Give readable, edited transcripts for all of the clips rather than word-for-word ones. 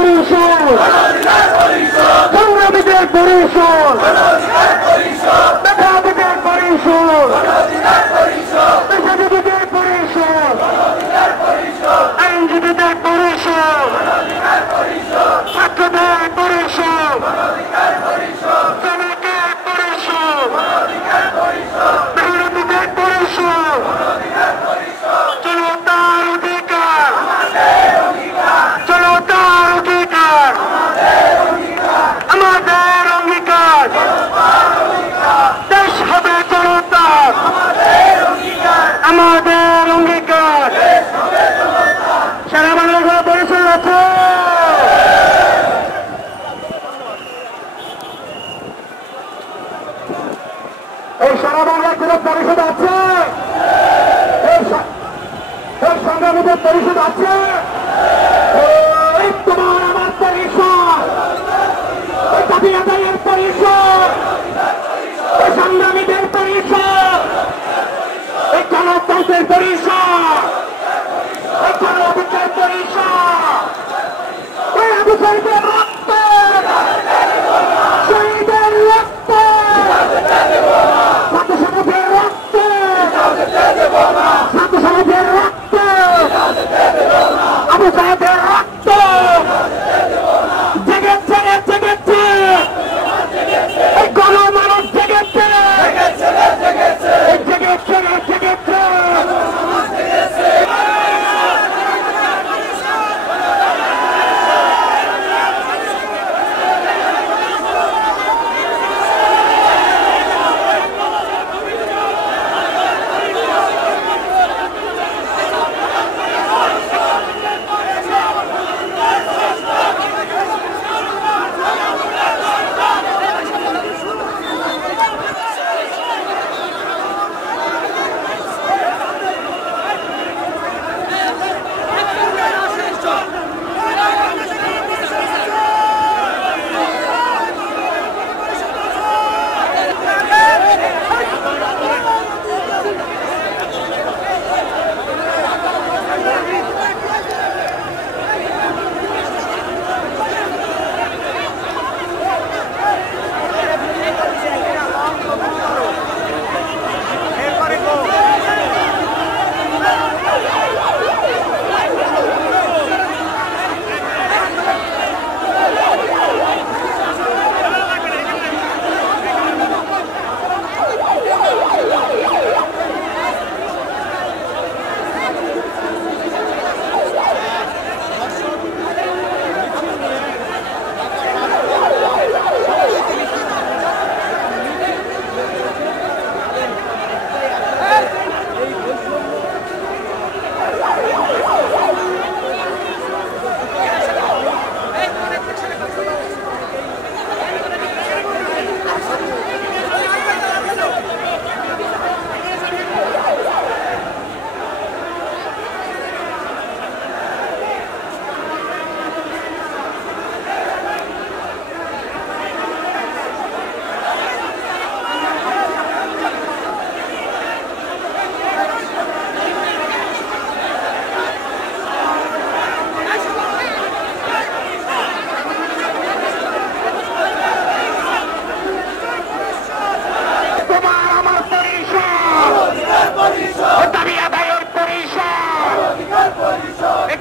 পরিষদ, সংগ্রামীদের পরিষদ, মেধাবীদের পরিষদ, পেশাজীবীদের পরিষদ, আইনজীবীদের পরিষদ, ছাত্রদের পরিষদ, শ্রমিকের পরিষদ, মেহনতিদের পরিষদ, জনতার অধিকার, জনতার অধিকার, আমাদের অঙ্গীকার, দেশ হবে জনতার, আমাদের অঙ্গীকার। সারা বাংলা পরিষদ আছে, এই সারা বাংলা কোনো পরিষদ আছে, এই সংগ্রামীদের পরিষদ আছে, তোমার আমার পরিষদ, ওই দাবি আদায়ের পরিষদ, ওই সংগ্রামীদের পরিষদ, ওই গণতন্ত্রের পরিষদ, ওই গণঅধিকার পরিষদ, ওই আবু সাইদের রক্ত, শহীদের রক্ত, ছাত্র সমাজের রক্ত, ছাত্র সমাজের রক্ত, আবু সাইদের রক্ত জেগেছে, জেগেছে, এই গণমানব জেগেছে, জেগেছে, জেগেছে।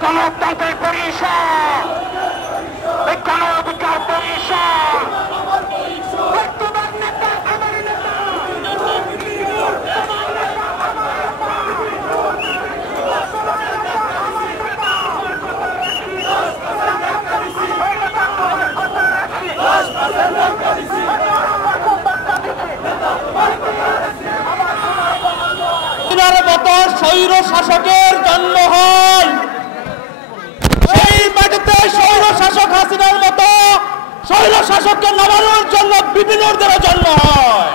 গণতন্ত্রের পরিষদ, গণঅধিকার পরিষদ, তোমার নেতা আমার নেতা, মতো স্বৈর শাসকের জন্ম হয়, সেই মাটিতে স্বৈর শাসক হাসিনার মতো স্বৈর শাসককে নামানোর জন্য বিপিনুরদেরও জন্ম হয়।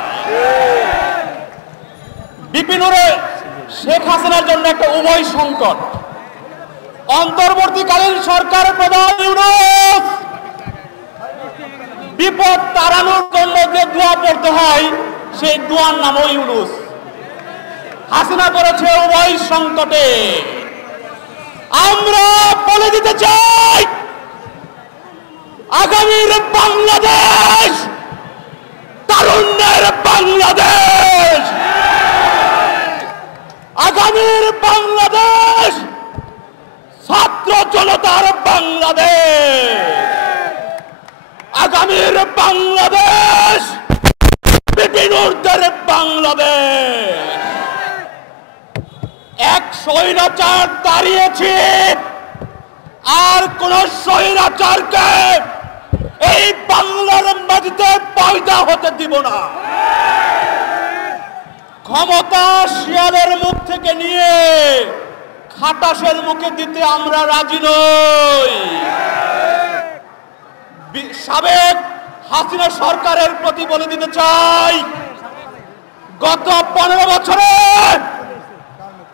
বিপিনুরে শেখ হাসিনার জন্য একটা উভয় সংকট। অন্তর্বর্তীকালীন সরকার প্রধান ইউনূস বিপদ তাড়ানোর জন্য যে দোয়া পড়তে হয়, সেই দোয়ার নামও ইউনূস। হাসিনা করেছে উভয় সংকটে। আমরা বলে দিতে চাই, আগামীর বাংলাদেশ তারুণ্যের বাংলাদেশ, আগামীর বাংলাদেশ ছাত্র জনতার বাংলাদেশ, আগামীর বাংলাদেশ বিপিনুরদের বাংলাদেশ। এক স্বৈরাচার দাঁড়িয়েছে, আর কোন স্বৈরাচারকে এই বাংলার মাটিতে পয়দা হতে দিব না। ক্ষমতা শিয়ালের মুখ থেকে নিয়ে খাটাসের মুখে দিতে আমরা রাজি নই। সাবেক হাসিনা সরকারের প্রতি বলে দিতে চাই, গত 15 বছরে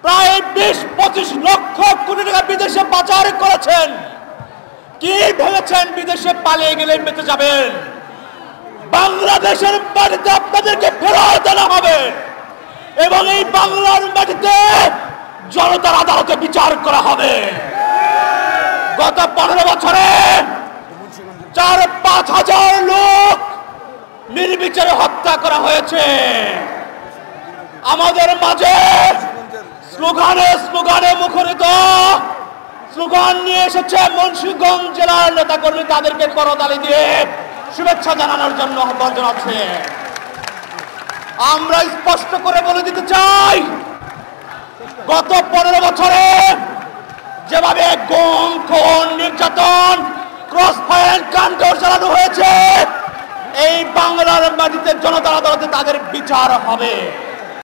প্রায় 20-25 লক্ষ কোটি টাকা বিদেশে পাচার করেছেন। কি ভেবেছেন বিদেশে পালিয়ে গেলে বেঁচে যাবেন? বাংলাদেশের মাটিতে আপনাদেরকে ফেরত আনা হবে এবং এই বাংলার মাটিতে জনতার আদালতে বিচার করা হবে। গত 15 বছরে 4-5 হাজার লোক নির্বিচারে হত্যা করা হয়েছে। আমাদের মাঝে স্লোগানে স্লোগানে মুখরিত স্লোগান নিয়ে এসেছে মুন্সিগঞ্জ জেলার নেতাকর্মী, তাদেরকে করতালি দিয়ে শুভেচ্ছা জানানোর জন্য আহ্বান জানাচ্ছে। আমরা স্পষ্ট করে বলে দিতে চাই, গত 15 বছরে যেভাবে গুম, খুন, নির্যাতন, ক্রস ফায়ার কাণ্ড চালানো হয়েছে, এই বাংলার মাটিতে জনতার আদালতে তাদের বিচার হবে।